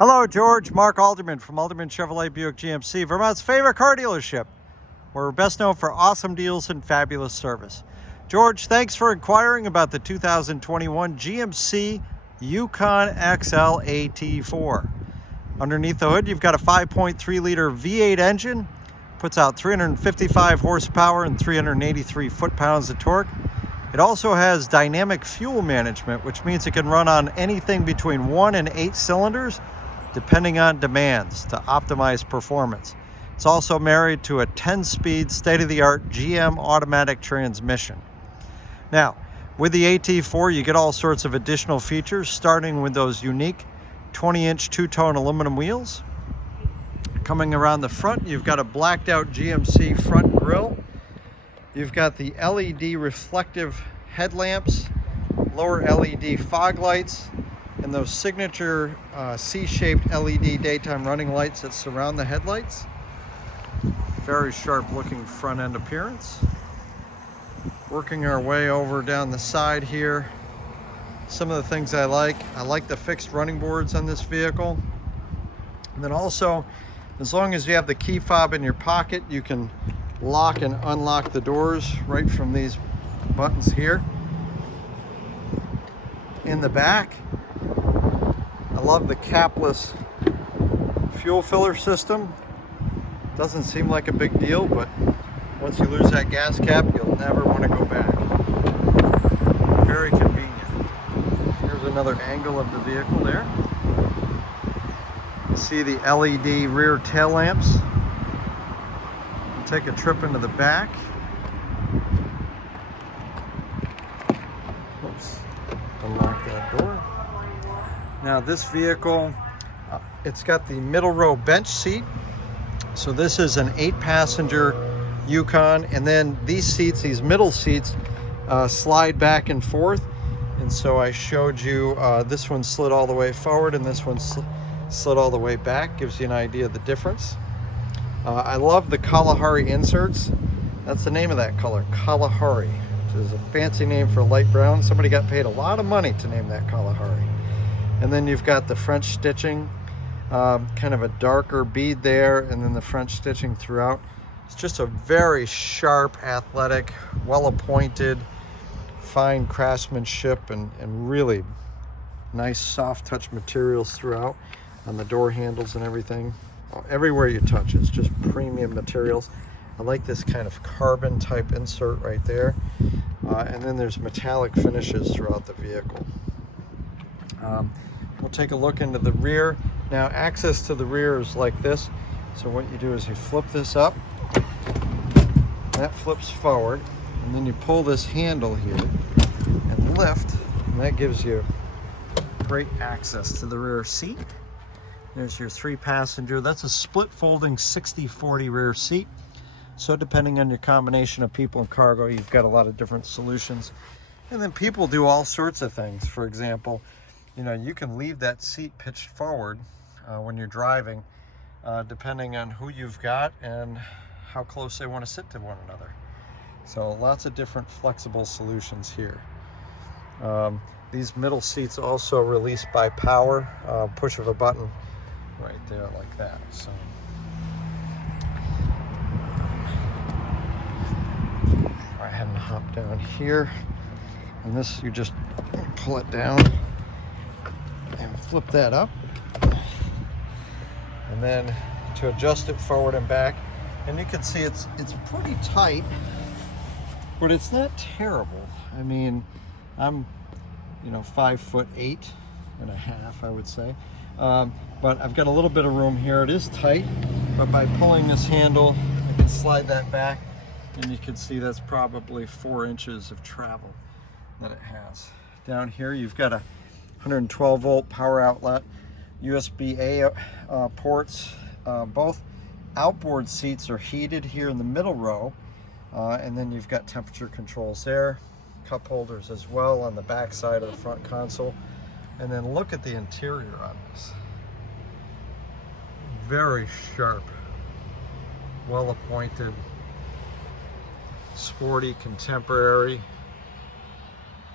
Hello, George. Mark Alderman from Alderman Chevrolet Buick GMC, Vermont's favorite car dealership. We're best known for awesome deals and fabulous service. George, thanks for inquiring about the 2021 GMC Yukon XL AT4. Underneath the hood, you've got a 5.3 liter V8 engine, puts out 355 horsepower and 383 foot-pounds of torque. It also has dynamic fuel management, which means it can run on anything between 1 and 8 cylinders, depending on demands, to optimize performance. It's also married to a 10-speed, state-of-the-art GM automatic transmission. Now, with the AT4, you get all sorts of additional features, starting with those unique 20-inch two-tone aluminum wheels. Coming around the front, you've got a blacked-out GMC front grille. You've got the LED reflective headlamps, lower LED fog lights, and those signature C-shaped LED daytime running lights that surround the headlights. Very sharp looking front end appearance. Working our way over down the side here. Some of the things I like the fixed running boards on this vehicle. And then also, as long as you have the key fob in your pocket, you can lock and unlock the doors right from these buttons here. In the back, I love the capless fuel filler system. Doesn't seem like a big deal, but once you lose that gas cap, you'll never want to go back. Very convenient. Here's another angle of the vehicle there. You see the LED rear tail lamps. Take a trip into the back. Oops, unlock that door. Now this vehicle, it's got the middle row bench seat. So this is an 8-passenger Yukon, and then these seats, these middle seats, slide back and forth. And so I showed you this one slid all the way forward and this one slid all the way back. Gives you an idea of the difference. I love the Kalahari inserts. That's the name of that color, Kalahari, which is a fancy name for light brown. Somebody got paid a lot of money to name that Kalahari. And then you've got the French stitching, kind of a darker bead there, and then the French stitching throughout. It's just a very sharp, athletic, well-appointed, fine craftsmanship, and really nice soft touch materials throughout on the door handles and everything. Everywhere you touch, it's just premium materials. I like this kind of carbon type insert right there. And then there's metallic finishes throughout the vehicle. We'll take a look into the rear. Now, access to the rear is like this. So what you do is you flip this up. That flips forward. And then you pull this handle here and lift. And that gives you great access to the rear seat. There's your 3-passenger. That's a split folding 60-40 rear seat. So depending on your combination of people and cargo, you've got a lot of different solutions. And then people do all sorts of things. For example, you know, you can leave that seat pitched forward when you're driving, depending on who you've got and how close they want to sit to one another. So lots of different flexible solutions here. These middle seats also release by power, push of a button right there like that. So go ahead and hop down here, and this, you just pull it down and flip that up, and then to adjust it forward and back, and you can see it's pretty tight, but it's not terrible. I mean, I'm 5'8.5", I would say. But I've got a little bit of room here. It is tight, but by pulling this handle, I can slide that back, and you can see that's probably 4 inches of travel that it has. Down here, you've got a 112 volt power outlet, USB-A ports. Both outboard seats are heated here in the middle row, and then you've got temperature controls there. Cup holders as well on the back side of the front console. And then look at the interior on this. Very sharp, well appointed, sporty, contemporary.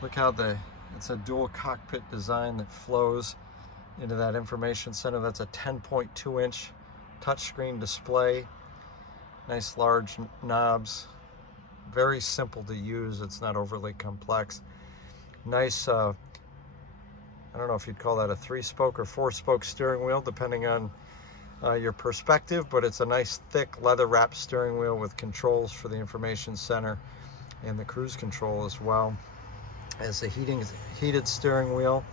Look how it's a dual cockpit design that flows into that information center. That's a 10.2-inch touchscreen display. Nice large knobs. Very simple to use. It's not overly complex. Nice, I don't know if you'd call that a 3-spoke or 4-spoke steering wheel, depending on your perspective, but it's a nice thick leather-wrapped steering wheel with controls for the information center and the cruise control as well. As the heated steering wheel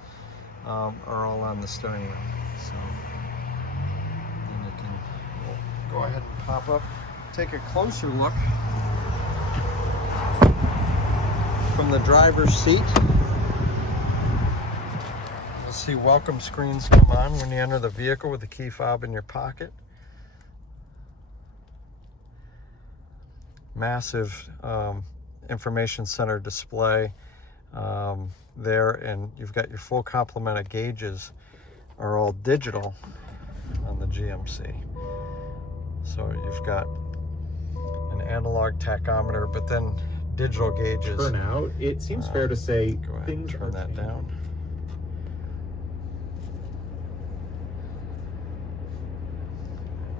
are all on the steering wheel. So then you can go ahead and pop up, take a closer look from the driver's seat. You'll see welcome screens come on when you enter the vehicle with the key fob in your pocket. Massive information center display there, and you've got your full complement of gauges are all digital on the GMC. So you've got an analog tachometer, but then digital gauges. Turnout, it seems fair to say go ahead and turn that down.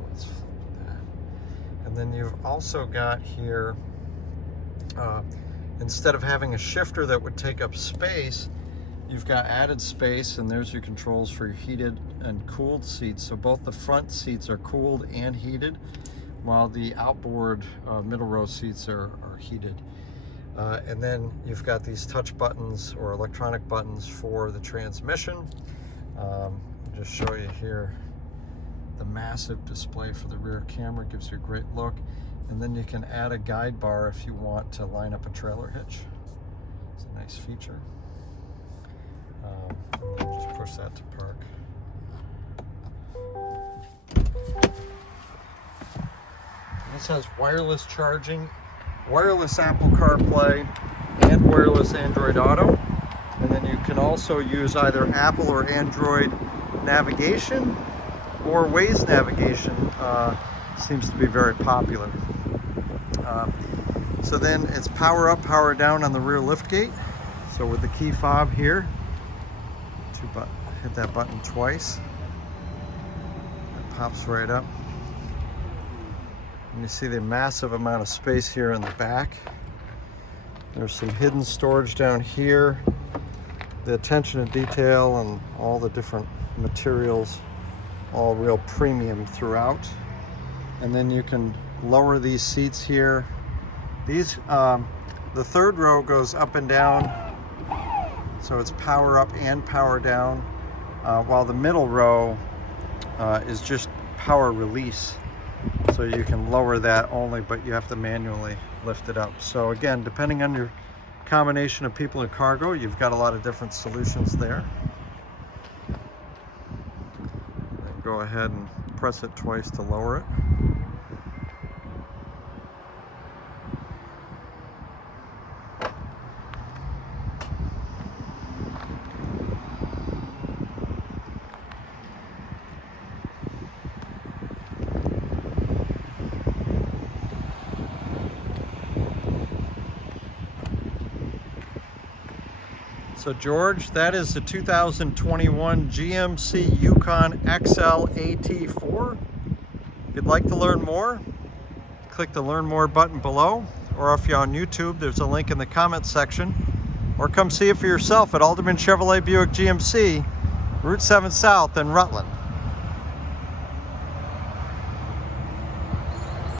Let's flip that. And then you've also got here, instead of having a shifter that would take up space, you've got added space, and there's your controls for your heated and cooled seats. So both the front seats are cooled and heated, while the outboard middle row seats are heated. And then you've got these touch buttons or electronic buttons for the transmission. I'll just show you here the massive display for the rear camera, gives you a great look. And then you can add a guide bar if you want to line up a trailer hitch. It's a nice feature. Just push that to park. This has wireless charging, wireless Apple CarPlay, and wireless Android Auto. And then you can also use either Apple or Android navigation, or Waze navigation seems to be very popular. So then it's power up, power down on the rear liftgate. So with the key fob here, hit that button twice, it pops right up. And you see the massive amount of space here in the back. There's some hidden storage down here. The attention to detail and all the different materials, all real premium throughout. And then you can lower these seats here. These, the third row goes up and down, so it's power up and power down, while the middle row is just power release. So you can lower that only, but you have to manually lift it up. So again, depending on your combination of people and cargo, you've got a lot of different solutions there. And go ahead and press it twice to lower it. So George, that is the 2021 GMC Yukon XL AT4. If you'd like to learn more, click the Learn More button below, or if you're on YouTube, there's a link in the comments section, or come see it for yourself at Alderman Chevrolet Buick GMC, Route 7 South in Rutland.